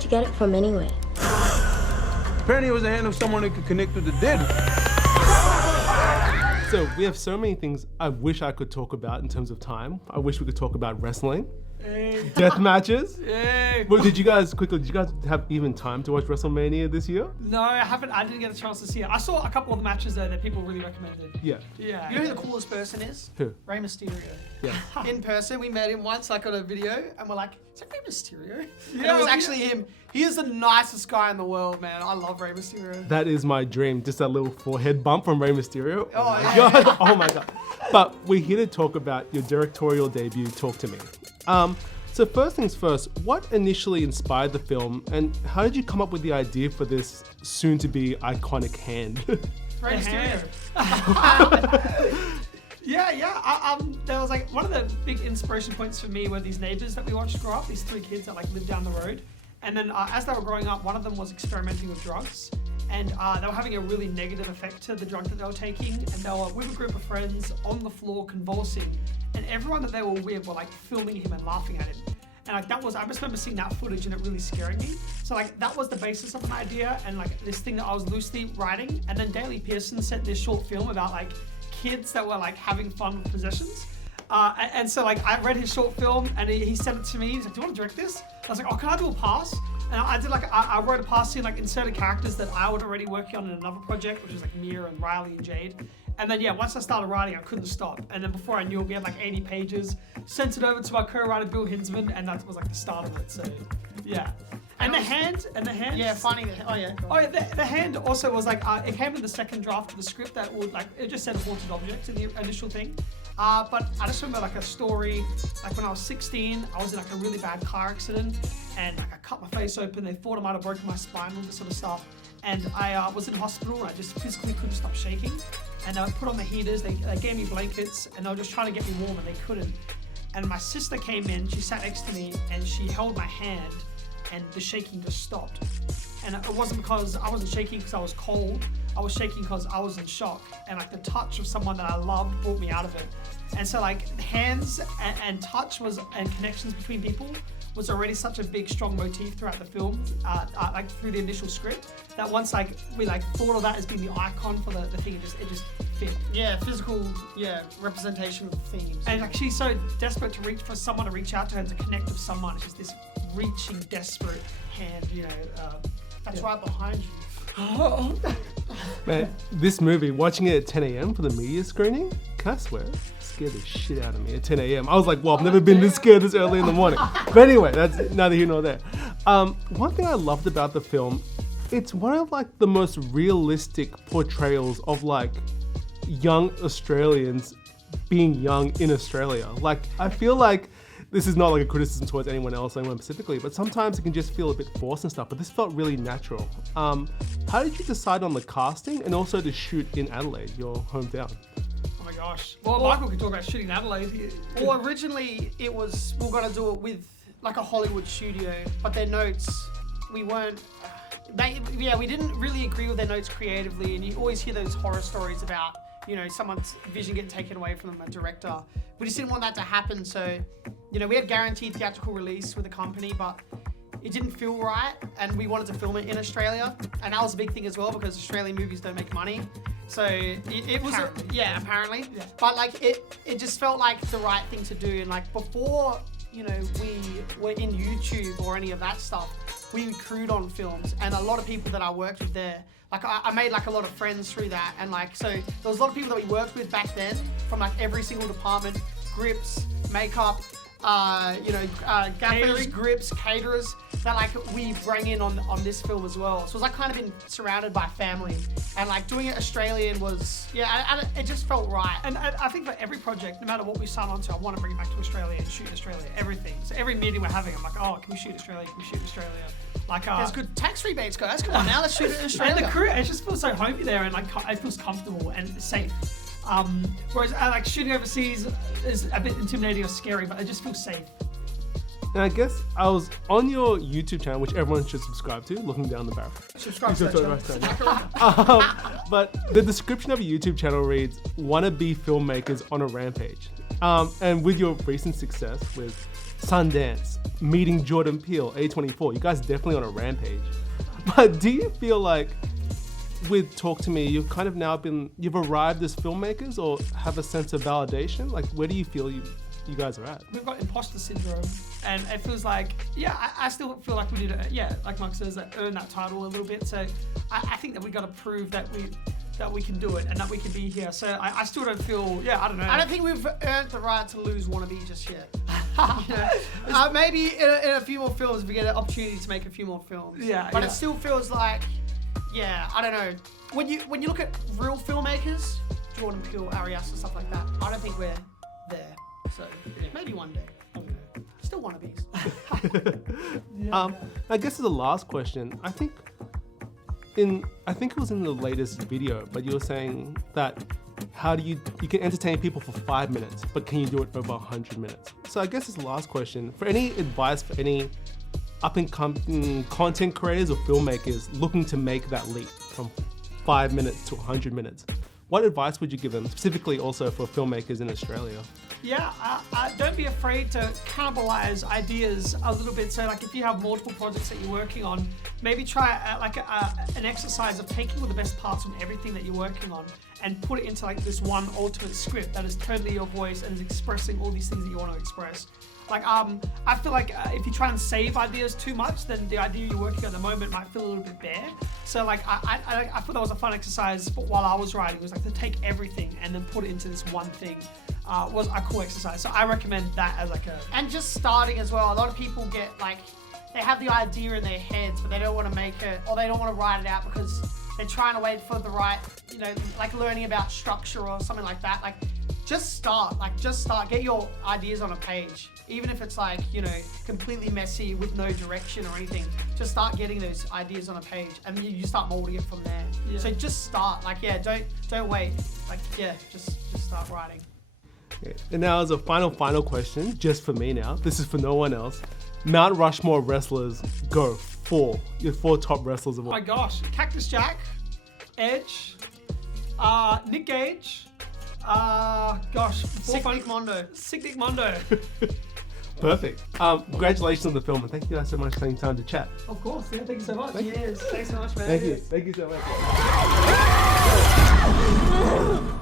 Where'd you get it from anyway? Apparently it was the hand of someone that could connect with the dead. So we have so many things I wish I could talk about in terms of time. I wish we could talk about wrestling, death matches. Well, did you guys have even time to watch WrestleMania this year? No, I haven't. I didn't get a chance to see it. I saw a couple of the matches though that people really recommended. Yeah. Yeah. You know who the coolest person is? Who? Rey Mysterio. Yeah. In person, we met him once, like on a video, and we're like, is that Rey Mysterio? And Yeah, it was yeah. actually him. He is the nicest guy in the world, man. I love Rey Mysterio. That is my dream. Just that little forehead bump from Rey Mysterio. Oh, my yeah. God. Oh my God. But we're here to talk about your directorial debut, Talk to Me. So first things first, what initially inspired the film and how did you come up with the idea for this soon-to-be iconic hand? Rey Mysterio. Yeah. There was like one of the big inspiration points for me were these neighbors that we watched grow up. These 3 kids that like lived down the road, and then as they were growing up, one of them was experimenting with drugs, and they were having a really negative effect to the drug that they were taking, and they were with a group of friends on the floor convulsing, and everyone that they were with were like filming him and laughing at him. And like I just remember seeing that footage and it really scaring me. So like that was the basis of an idea and like this thing that I was loosely writing. And then Daley Pearson sent this short film about like kids that were like having fun with possessions. And so like I read his short film and he sent it to me. He's like, do you want to direct this? I was like, oh, can I do a pass? And I did like, I wrote a pass scene, like inserted characters that I was already working on in another project, which was like Mia and Riley and Jade. And then yeah, once I started writing, I couldn't stop. And then before I knew it, we had like 80 pages, sent it over to our co-writer Bill Hinsman, and that was like the start of it. So yeah. And the hand. Yeah, finding the. Oh yeah. Oh yeah, the hand also was like it came in the second draft of the script that would like it just said haunted objects in the initial thing. But I just remember like a story, like when I was 16, I was in like a really bad car accident and like I cut my face open. They thought I might have broken my spine, all this sort of stuff. And I was in hospital and I just physically couldn't stop shaking. And I put on the heaters, they gave me blankets and they were just trying to get me warm and they couldn't. And my sister came in, she sat next to me and she held my hand and the shaking just stopped. And it wasn't because I wasn't shaking because I was cold, I was shaking because I was in shock. And like the touch of someone that I loved brought me out of it. And so like hands and touch and connections between people was already such a big, strong motif throughout the film, like through the initial script, that once like we like thought of that as being the icon for the thing, it just fit. Yeah, physical, representation of the themes. And like she's so desperate for someone to reach out to her and to connect with someone. It's just this reaching, desperate hand, That's right behind you. Man, this movie, watching it at 10 a.m. for the media screening, can I swear, scared the shit out of me at 10 a.m. I was like, well, I've never been this scared this early in the morning. But anyway, that's neither here nor there. One thing I loved about the film, it's one of like the most realistic portrayals of like young Australians being young in Australia. Like, I feel like this is not like a criticism towards anyone else, anyone specifically, but sometimes it can just feel a bit forced and stuff, but this felt really natural. How did you decide on the casting and also to shoot in Adelaide, your hometown? Oh my gosh. Well, Michael could talk about shooting in Adelaide. Well, originally it was, we were going to do it with like a Hollywood studio, but their notes, we weren't, we didn't really agree with their notes creatively, and you always hear those horror stories about, someone's vision getting taken away from them, a director. We just didn't want that to happen, so, we had guaranteed theatrical release with the company, but it didn't feel right, and we wanted to film it in Australia, and that was a big thing as well, because Australian movies don't make money. So it was, apparently. Yeah. But like, it just felt like the right thing to do, and like before, we were in YouTube or any of that stuff, we crewed on films, and a lot of people that I worked with there, like I made like a lot of friends through that, and like, so there was a lot of people that we worked with back then from like every single department, grips, makeup, gaffers, grips, caterers, that like we bring in on this film as well. So it was like kind of been surrounded by family, and like doing it Australian was, it just felt right. And I think for every project, no matter what we sign on to, I want to bring it back to Australia and shoot in Australia, everything. So every meeting we're having, I'm like, oh, can we shoot Australia? Can we shoot Australia? Like, there's good tax rebates, guys. Come on now, let's shoot it in Australia. And the crew, it just feels so homey there, and like it feels comfortable and safe. Whereas like shooting overseas is a bit intimidating or scary, but it just feels safe. And I guess I was on your YouTube channel, which everyone should subscribe to, looking down the barrel. Subscribe to that channel. But the description of your YouTube channel reads, wannabe filmmakers on a rampage. And with your recent success with Sundance, meeting Jordan Peele, A24, you guys are definitely on a rampage. But do you feel like with Talk to Me, you've kind of now you've arrived as filmmakers or have a sense of validation? Like, where do you feel you guys are at? We've got imposter syndrome, and it feels like, I still feel like we need to, like Mark says, earn that title a little bit. So I think that we got to prove that we can do it and that we can be here. So I still don't feel, I don't know. I don't think we've earned the right to lose wannabe just yet. Maybe in a few more films, if we get an opportunity to make a few more films. But it still feels like, I don't know. When you look at real filmmakers, Jordan Peele, Ari Aster, stuff like that, I don't think we're there. So maybe one day. I don't know. Still wannabes. I guess as a last question, I think it was in the latest video, but you were saying that how do you can entertain people for 5 minutes, but can you do it over 100 minutes? So I guess as the last question, for any advice for any up-and-coming content creators or filmmakers looking to make that leap from 5 minutes to 100 minutes, what advice would you give them, specifically also for filmmakers in Australia? Don't be afraid to cannibalize ideas a little bit. So like if you have multiple projects that you're working on, maybe try an exercise of taking all the best parts from everything that you're working on and put it into like this one ultimate script that is totally your voice and is expressing all these things that you want to express. Like I feel like if you try and save ideas too much, then the idea you're working on at the moment might feel a little bit bare. So like I thought that was a fun exercise while I was writing. It was like to take everything and then put it into this one thing. Was a cool exercise. So I recommend that as like and just starting as well. A lot of people get like, they have the idea in their heads, but they don't want to make it, or they don't want to write it out because they're trying to wait for the right, like learning about structure or something like that. Like just start, get your ideas on a page. Even if it's like, completely messy with no direction or anything, just start getting those ideas on a page and you start molding it from there. So just start, don't wait. Just start writing. Okay. And now as a final question, just for me now, this is for no one else. Mount Rushmore wrestlers, go. Your four top wrestlers of all. Oh my gosh, Cactus Jack, Edge, Nick Gage, Sick Nick Mondo. Sick Nick Mondo. Perfect. Congratulations on the film, and thank you guys so much for taking time to chat. Of course, thank you so much. Thanks so much, man. Thank you so much.